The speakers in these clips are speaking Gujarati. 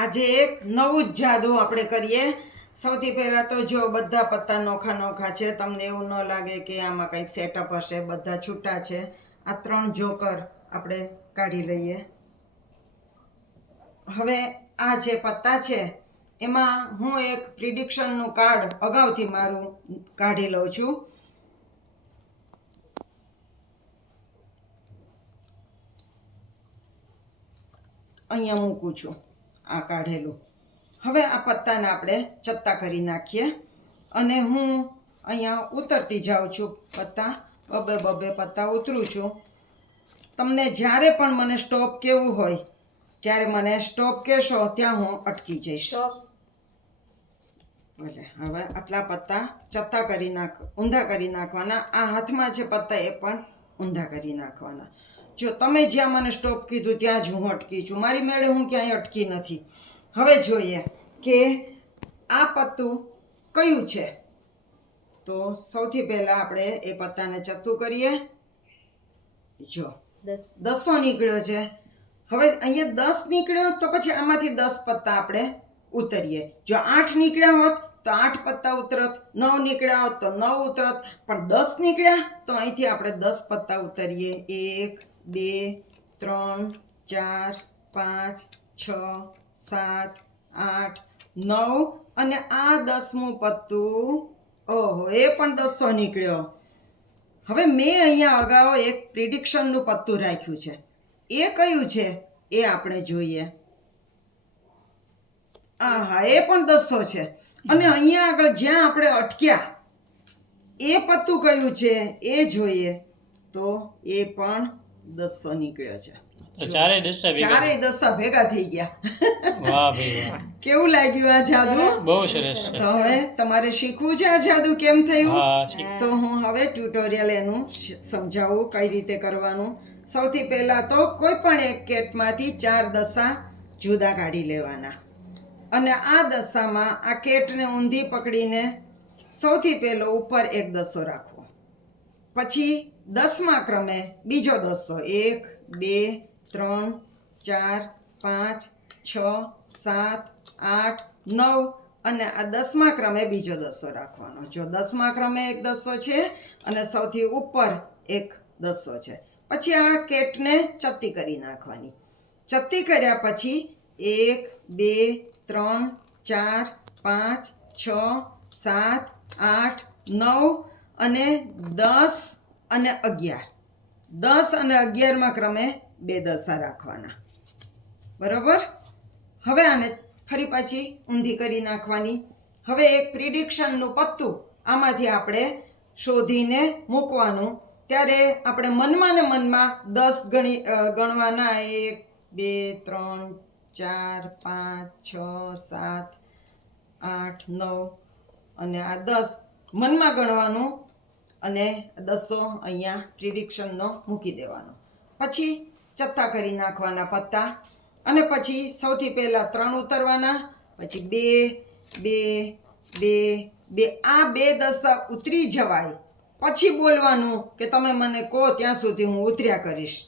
આજે એક નવું જ જાદુ આપણે કરીએ. સૌથી પહેલાં તો જો બધા પત્તા નોખા નોખા છે, તમને એવું ન લાગે કે આમાં કંઈક સેટઅપ હશે, બધા છૂટા છે. આ ત્રણ જોકર આપણે કાઢી લઈએ. હવે આ જે પત્તા છે, એમાં હું એક પ્રિડિક્શનનું કાર્ડ અગાઉથી મારું કાઢી લઉં છું. અહીંયા મૂકું છું. આ કાઢેલું. હવે આ પત્તાને આપણે ચત્તા કરી નાખીએ અને હું અહીંયા ઉતરતી જાઉં છું પત્તા. બબે બબે પત્તા ઉતરું છું. તમને જ્યારે પણ મને સ્ટોપ કેવું હોય ત્યારે મને સ્ટોપ કહેશો ત્યાં હું અટકી જઈશ. ભલે હવે આટલા પત્તા ચત્તા કરી નાખ ઊંધા કરી નાખવાના. આ હાથમાં છે પત્તા એ પણ ઊંધા કરી નાખવાના. જો તમે જ્યાં મને સ્ટોપ કીધું ત્યાં જ હું અટકી છું. મારી મેળે હું ક્યાંય અટકી નથી. હવે જોઈએ કે આ પત્તું કયું છે? તો સૌથી પહેલાં આપણે એ પત્તાને ચત્તું કરીએ. જો દસ. દસો નીકળ્યો છે. હવે અહીંયા દસ નીકળ્યો તો પછી આમાંથી દસ પત્તા આપણે ઉતરીએ. જો આઠ નીકળ્યા હોત તો આઠ પત્તા ઉતરત નવ નીકળ્યા હોત તો નવ ઉતરત. પણ દસ નીકળ્યા તો અહીંથી આપણે દસ પત્તા ઉતરીએ. એક બે, ત્રણ, ચાર, પાંચ, છ, સાત, આઠ, નવ અને આ દસમું પત્તું, ઓહો, એ પણ દસો નીકળ્યો. હવે મેં અહીંયા અગાઉ એક પ્રિડિક્શનનું પત્તું રાખ્યું છે. એ કયું છે? એ આપણે જોઈએ. આ હા એ પણ દસો છે. અને અહીંયા આગળ જ્યાં આપણે અટક્યા, એ પત્તું કયું છે? એ જોઈએ. તો એ પણ દસો નીકળ્યો છે. તો દસ્તા ભેગા ચારેય ભેગા થઈ ગયા. વાહ ભાઈ વાહ. કેવું લાગ્યું આ જાદુ? બહુ સરસ તો હવે તમારે શીખવું છે આ જાદુ કેમ થયું? તો હું હવે ટ્યુટોરિયલ એનું સમજાવું કઈ રીતે કરવાનું. સૌથી પહેલાં તો કોઈ પણ એક કેટમાંથી ચાર દશા જુદા કાઢી લેવાના. અને આ દશામાં આ કેટને ઊંધી પકડીને સૌથી પહેલો ઉપર એક દસો રાખવો પછી દસમા ક્રમે બીજો દસો. એક, બે, ત્રણ, ચાર, પાંચ, છ, સાત, આઠ, નવ અને આ દસમા ક્રમે બીજો દસો રાખવાનો. જો દસમા ક્રમે એક દસો છે અને સૌથી ઉપર એક દસો છે. પછી આ કેટને ચત્તી કરી નાખવાની. ચત્તી કર્યા પછી એક, બે, ત્રણ, ચાર, પાંચ, છ, સાત, આઠ, નવ અને દસ અને અગિયાર. દસ અને અગિયારમાં ક્રમે બે દસા રાખવાના. બરાબર? હવે આને ફરી પાછી ઊંધી કરી નાખવાની. હવે એક પ્રિડિક્શનનું પત્તું આમાંથી આપણે શોધીને મૂકવાનું. ત્યારે આપણે મનમાં ને મનમાં દસ ગણી ગણવાના. એક, બે, ત્રણ, ચાર, પાંચ, છ, સાત, આઠ, નવ અને આ દસ મનમાં ગણવાનું. અને દસો અહીંયા પ્રિડિક્શનનો મૂકી દેવાનો. પછી ચત્તા કરી નાખવાના પત્તા અને પછી સૌથી પહેલાં ત્રણ ઉતરવાના, પછી બે બે બે બે, આ બે દશા ઉતરી જવાય. પછી બોલવાનું કે તમે મને કહો ત્યાં સુધી હું ઉતર્યા કરીશ.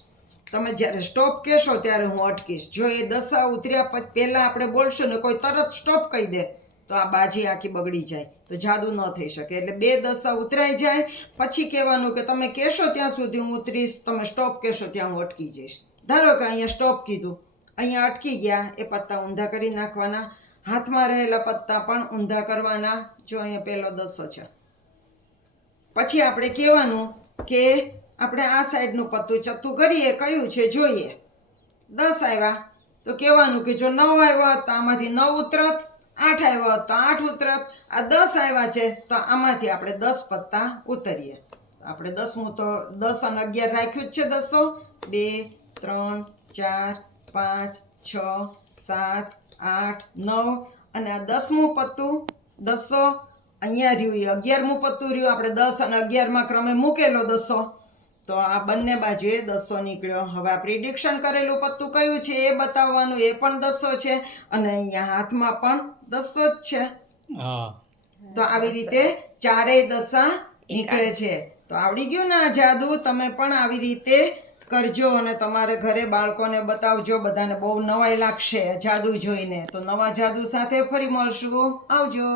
તમે જ્યારે સ્ટોપ કહેશો ત્યારે હું અટકીશ. જો એ દશા ઉતર્યા પછી પહેલાં આપણે બોલશું ને કોઈ તરત સ્ટોપ કહી દે તો આ બાજી આખી બગડી જાય. તો જાદુ ન થઈ શકે. એટલે બે દશા ઉતરાઈ જાય. પછી કહેવાનું કે તમે કહેશો ત્યાં સુધી હું ઉતરીશ તમે સ્ટોપ કહેશો ત્યાં હું અટકી જઈશ. ધારો કે અહીંયા સ્ટોપ કીધું. અહીંયા અટકી ગયા. એ પત્તા ઊંધા કરી નાખવાના. હાથમાં રહેલા પત્તા પણ ઊંધા કરવાના. જો અહીંયા પહેલો દસો છે. પછી આપણે કહેવાનું કે આપણે આ સાઈડનું પત્તું ચત્તું કરીએ. કયું છે? જોઈએ. દસ આવ્યા. તો કહેવાનું કે જો નવ આવ્યા તો આમાંથી નવ ઉતરત. આઠ આવ્યો તો આઠ ઉતરત આ દસ આવ્યા છે તો આમાંથી આપણે દસ પત્તા ઉતરીએ. આપણે દસમું તો દસ અને અગિયાર રાખ્યું જ છે દસો. બે, ત્રણ, ચાર, પાંચ, છ, સાત, આઠ, નવ અને આ દસમું પત્તું દસો. અહીંયા રહ્યું એ અગિયારમું પત્તું રહ્યું. આપણે દસ અને અગિયારમાં ક્રમે મૂકેલો દસો. તો આ બંને બાજુએ દસો નીકળ્યો. હવે આ પ્રિડિક્શન કરેલું પત્તું કયું છે એ બતાવવાનું એ પણ દસો છે અને અહીંયા હાથમાં પણ દસો જ છે. તો આવી રીતે ચારેય દશા નીકળે છે. તો આવડી ગયું ને આ જાદુ? તમે પણ આવી રીતે કરજો અને તમારે ઘરે બાળકોને બતાવજો. બધાને બહુ નવાઈ લાગશે જાદુ જોઈને. તો નવા જાદુ સાથે ફરી મળશું. આવજો.